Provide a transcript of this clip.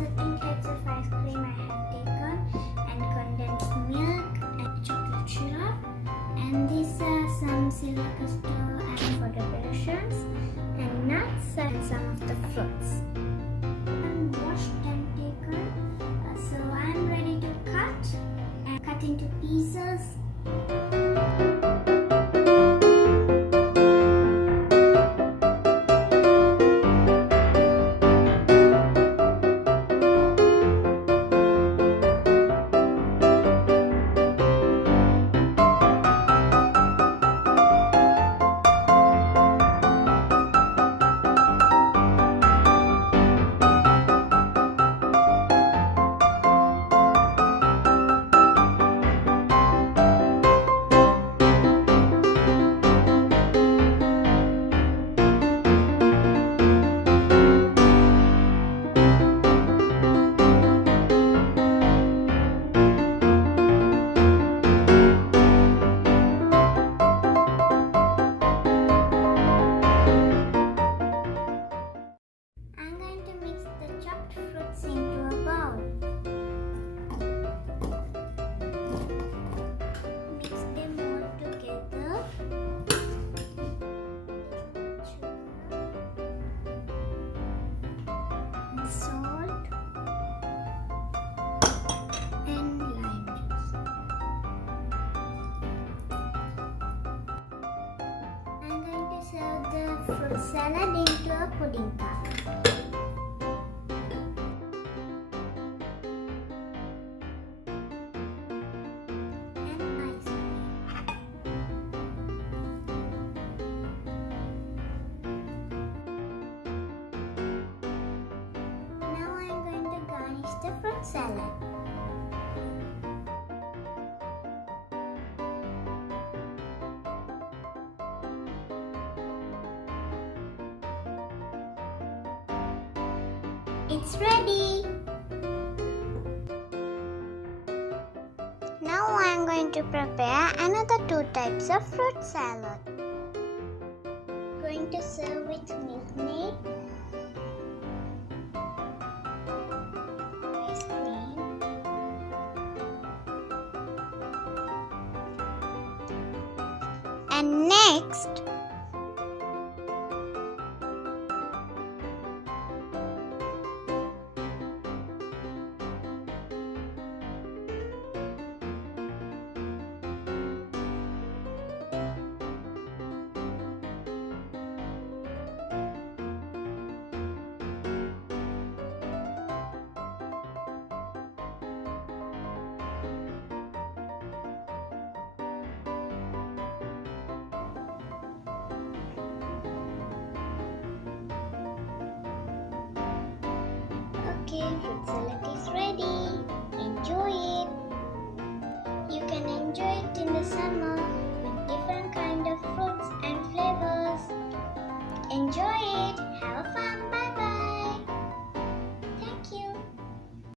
certain types of ice cream I have taken, and condensed milk and chocolate syrup, and these are some silver crystal and for decorations, and nuts and some of the fruits. I'm washed and taken, so I'm ready to cut into pieces. Fruits into a bowl. Mix them all together. Sugar and salt and lime juice. I'm going to serve the fruit salad into a pudding cup. The fruit salad. It's ready. Now I'm going to prepare another 2 types of fruit salad. I'm going to serve with milkmaid, and next fruit salad is ready. Enjoy it. You can enjoy it in the summer with different kind of fruits and flavors. Enjoy it.